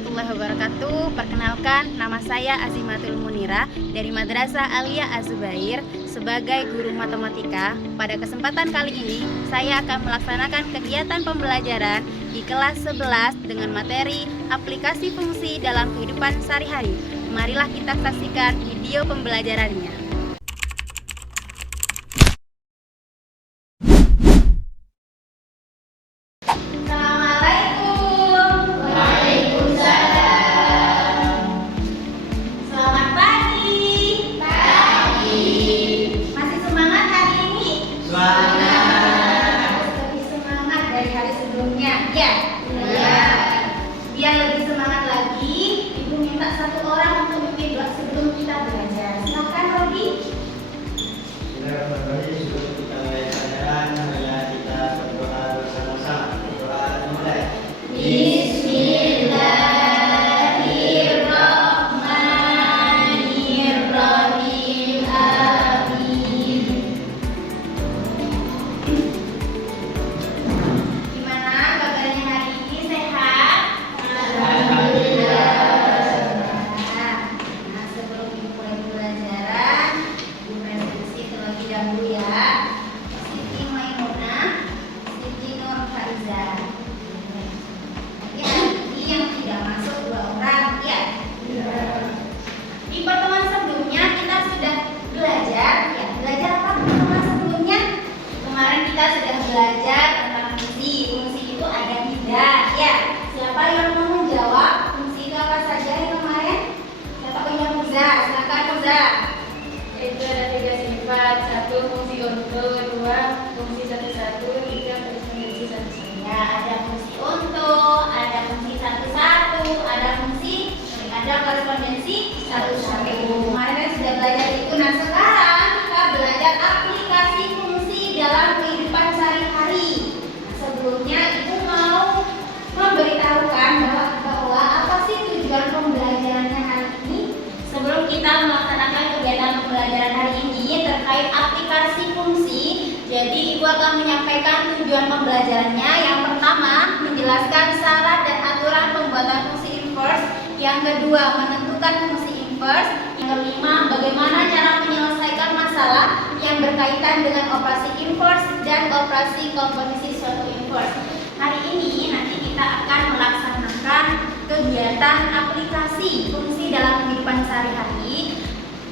warahmatullahi wabarakatuh. Perkenalkan, nama saya Azimatul Munira dari Madrasah Aliyah Az-Zubair sebagai guru matematika. Pada kesempatan kali ini, saya akan melaksanakan kegiatan pembelajaran di kelas 11 dengan materi aplikasi fungsi dalam kehidupan sehari-hari. Marilah kita saksikan video pembelajarannya. Biar lebih semangat lagi, Ibu minta satu orang untuk memimpin doa sebelum kita belajar. Silakan, Robi. Bismillahirrahmanirrahim. Sebelum kita mulai pelajaran, marilah kita berdoa bersama-sama. Doa dimulai. Bismillahirrahmanirrahim. Amin. Gimana kabarnya hari ini? Sehat? Nah, sebelum dimulai pembelajaran, Ibu presentasi terlebih dahulu ya. Siti Maimunah, Siti Nur Faiza. Ya, ini yang tidak masuk dua orang ya. Di pertemuan sebelumnya kita sudah belajar ya. Belajar apa pertemuan sebelumnya? Kemarin kita sudah belajar tentang fungsi. Fungsi itu ada 3 ya. Siapa yang mau menjawab fungsi itu apa saja yang kemarin? Siapa punya Muza? Silakan Muza. Itu ada 3 sifat, 1 fungsi untuk, 2 fungsi satu-satu, 3 fungsi satu-satu. Ya, ada fungsi untuk, ada fungsi satu-satu, ada korespondensi satu-satu. Kemarin kan sudah belajar itu. Nah, sekarang kita belajar aplikasi fungsi dalam kehidupan sehari-hari. Nah, sebelumnya Ibu mau memberitahukan bahwa apa sih tujuan pembelajarannya hari ini. Sebelum kita melaksanakan kegiatan pembelajaran hari ini terkait aplikasi fungsi, jadi Ibu akan menyampaikan tujuan pembelajarannya. Yang pertama, menjelaskan syarat dan aturan pembuatan fungsi inverse. Yang kedua, menentukan fungsi inverse. Yang kelima, bagaimana cara menyelesaikan masalah yang berkaitan dengan operasi inverse dan operasi komposisi suatu inverse. Hari ini nanti kita akan melaksanakan kegiatan aplikasi fungsi dalam kehidupan sehari-hari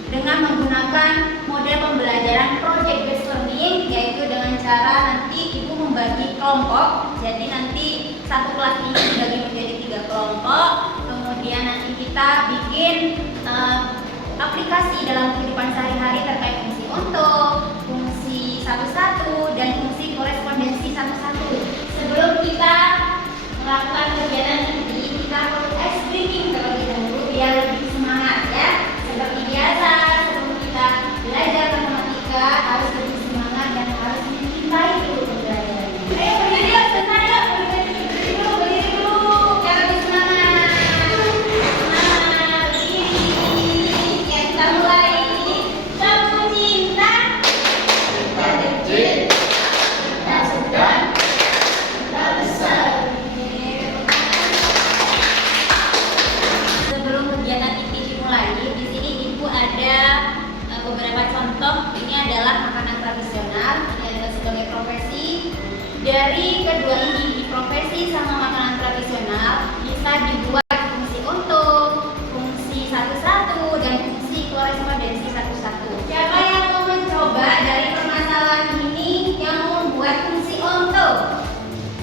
dengan menggunakan model pembelajaran project based learning, yaitu dengan cara nanti Ibu membagi kelompok. Jadi nanti satu kelas ini dibagi menjadi 3 kelompok. Kemudian nanti kita bikin aplikasi dalam kehidupan sehari-hari terkait fungsi untuk, fungsi satu-satu, dan fungsi korespondensi satu-satu. Sebelum kita melakukan kegiatan ini, kita perlu ice breaking terlebih dahulu biar lebih semangat ya. Seperti biasa, sebelum kita belajar matematika harus lebih semangat dan harus mencintai dulu pembelajarannya. Ayo berdiri yuk, sebentar yuk. Berdiri dulu, biar lebih semangat. Semangat, berdiri. Ya, kita mulai. Kamu cinta, Kita kecil, kita sedang, kita besar. Sebelum kegiatan ini dimulai, di sini Ibu ada beberapa contoh. Ini adalah makanan tradisional, ini adalah sebagai profesi. Dari kedua ini, di profesi sama makanan tradisional bisa dibuat fungsi untuk, fungsi satu-satu, dan fungsi korespondensi satu-satu. Siapa yang mau mencoba dari permasalahan ini yang mau membuat fungsi untuk?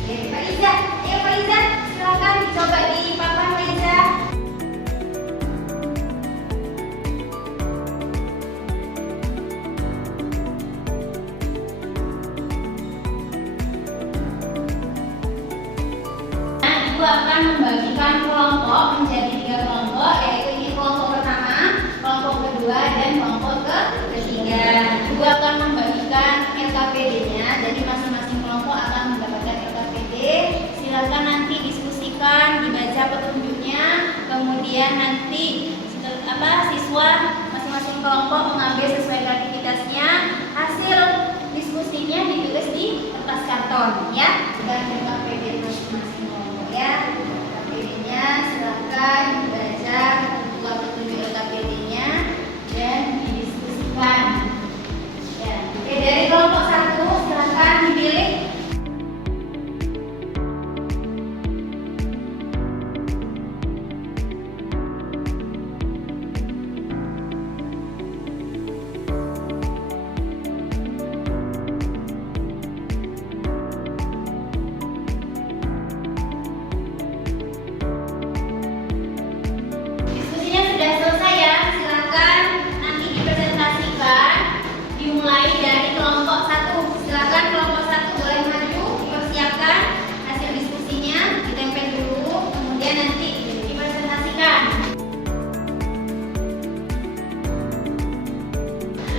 Ya, Pak Iza. Ayo Pak Iza, silakan dicoba di papan Pak Iza. Ibu akan membagikan kelompok menjadi 3 kelompok, yaitu ini kelompok pertama, kelompok kedua, dan kelompok ketiga. Ibu akan membagikan LKPD-nya, jadi masing-masing kelompok akan mendapatkan LKPD. Silakan nanti diskusikan, dibaca petunjuknya, kemudian nanti siswa masing-masing kelompok mengambil sesuai kreativitasnya. Hasil diskusinya ditulis di kertas karton ya, dan LKPD masing-masing kelompok ya. LKPD-nya silakan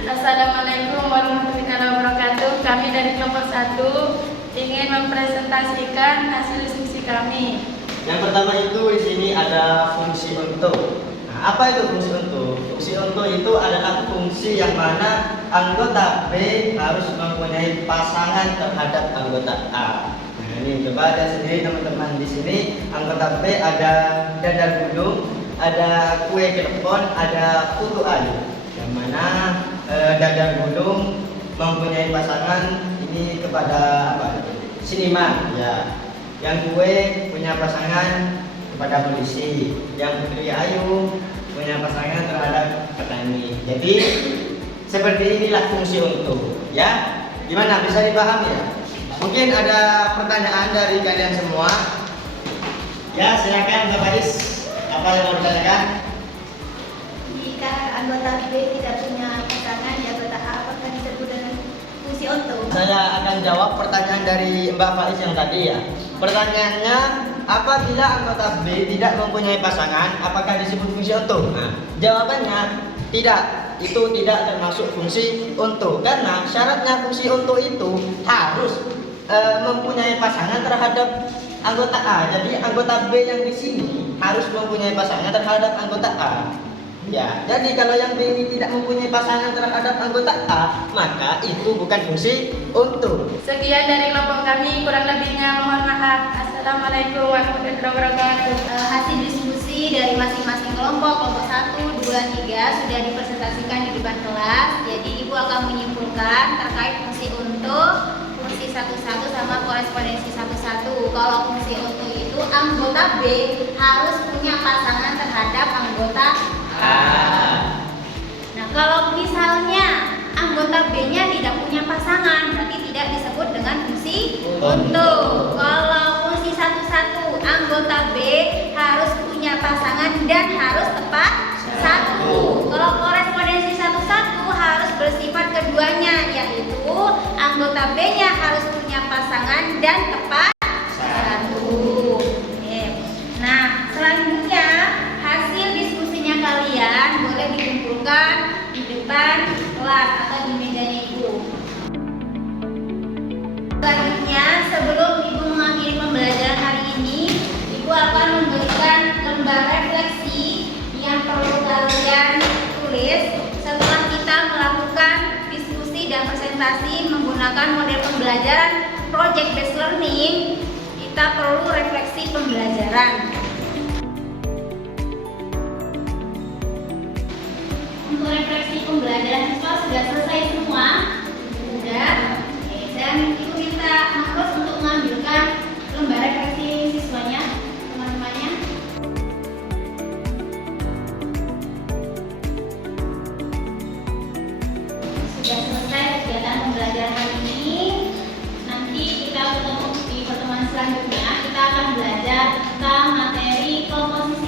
Assalamualaikum warahmatullahi wabarakatuh. Kami dari kelompok 1 ingin mempresentasikan hasil diskusi kami. Yang pertama itu di sini ada fungsi untuk. Nah, apa itu fungsi untuk? Fungsi untuk itu adalah fungsi yang mana anggota B harus mempunyai pasangan terhadap anggota A. Nah, ini coba lihat sendiri teman-teman, di sini anggota B ada dadar gulung, ada kue klepon, ada putu ayu. Yang mana dadar gulung mempunyai pasangan ini kepada apa? Seniman, ya. Yang kue punya pasangan kepada polisi, yang putri ayu punya pasangan terhadap petani. Jadi seperti inilah fungsi untuk, ya. Gimana, bisa dipahami ya? Mungkin ada pertanyaan dari kalian semua. Ya, silakan Mbak Faiz. Apa yang mau ditanyakan? Jika anggota B tidak punya pasangan di anggota A, apakah disebut dengan fungsi untuk? Saya akan jawab pertanyaan dari Mbak Faiz yang tadi ya. Pertanyaannya, apabila anggota B tidak mempunyai pasangan, apakah disebut fungsi untuk? Nah, jawabannya tidak. Itu tidak termasuk fungsi untuk, karena syaratnya fungsi untuk itu harus mempunyai pasangan terhadap anggota A. Jadi anggota B yang di sini harus mempunyai pasangan terhadap anggota A. Ya, jadi kalau yang B ini tidak mempunyai pasangan terhadap anggota A, maka itu bukan fungsi untuk. Sekian dari kelompok kami, kurang lebihnya mohon maaf. Assalamualaikum warahmatullahi wabarakatuh. Hasil diskusi dari masing-masing kelompok 1, 2, 3 sudah dipresentasikan di depan kelas. Jadi Ibu akan menyimpulkan terkait fungsi untuk, fungsi 1-1 sama korespondensi 1-1. Kalau fungsi untuk itu anggota B harus punya pasangan terhadap anggota A. Nah, kalau misalnya anggota B-nya tidak punya pasangan, berarti tidak disebut dengan fungsi untuk. Kalau fungsi 1-1, anggota B harus punya pasangan dan harus tepat 1. Kalau korespondensi 1-1 harus bersifat keduanya, yaitu anggota B-nya harus punya pasangan dan tepat 1. Oke. Nah, selanjutnya hasil diskusinya kalian boleh dikumpulkan di depan kelas atau di mejanya Ibu. Selanjutnya, sebelum Ibu mengakhiri pembelajaran hari ini, Ibu akan memberikan lembar refleksi yang perlu kalian tulis setelah kita melakukan diskusi dan presentasi menggunakan model pembelajaran project based learning. Kita perlu refleksi pembelajaran. Untuk refleksi pembelajaran siswa sudah selesai semua? Sudah. Oke, dan Ibu minta Mas untuk mengambilkan lembar refleksi siswanya, teman-temannya. Sudah selesai kegiatan pembelajaran hari ini. Nanti kita ketemu di pertemuan selanjutnya. Kita akan belajar tentang materi komposisi